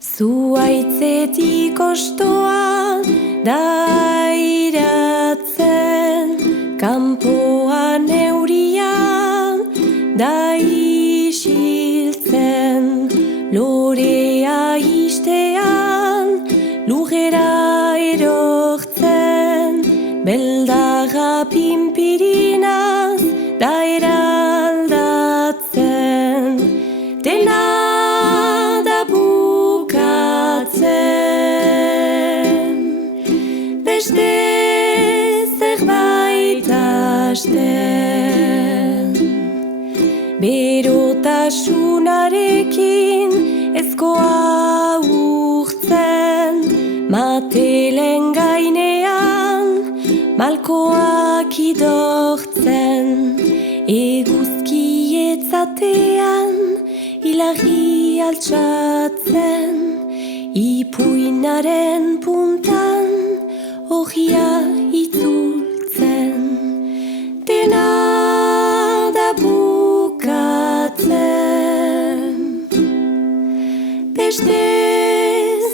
Zuaitzetik ostoa dairatzen, kanpoan eurian da isiltzen, lorea istean lujera erortzen, beldarra pinpirinaz da eraldatzen, dena da bukatzen, beste zerbait hasten. Berotasunarekin ezkoa urtzen, matelen gainean malkoak idortzen, eguzkietzatean hilarri altxatzen, ipuinaren puntan horria itzultzen, dena da bukatzen, beste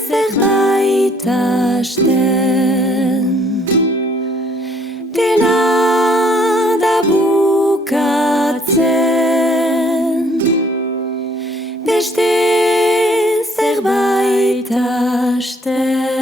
zerbait hasten, dena da bukatzen, beste zerbait hasten.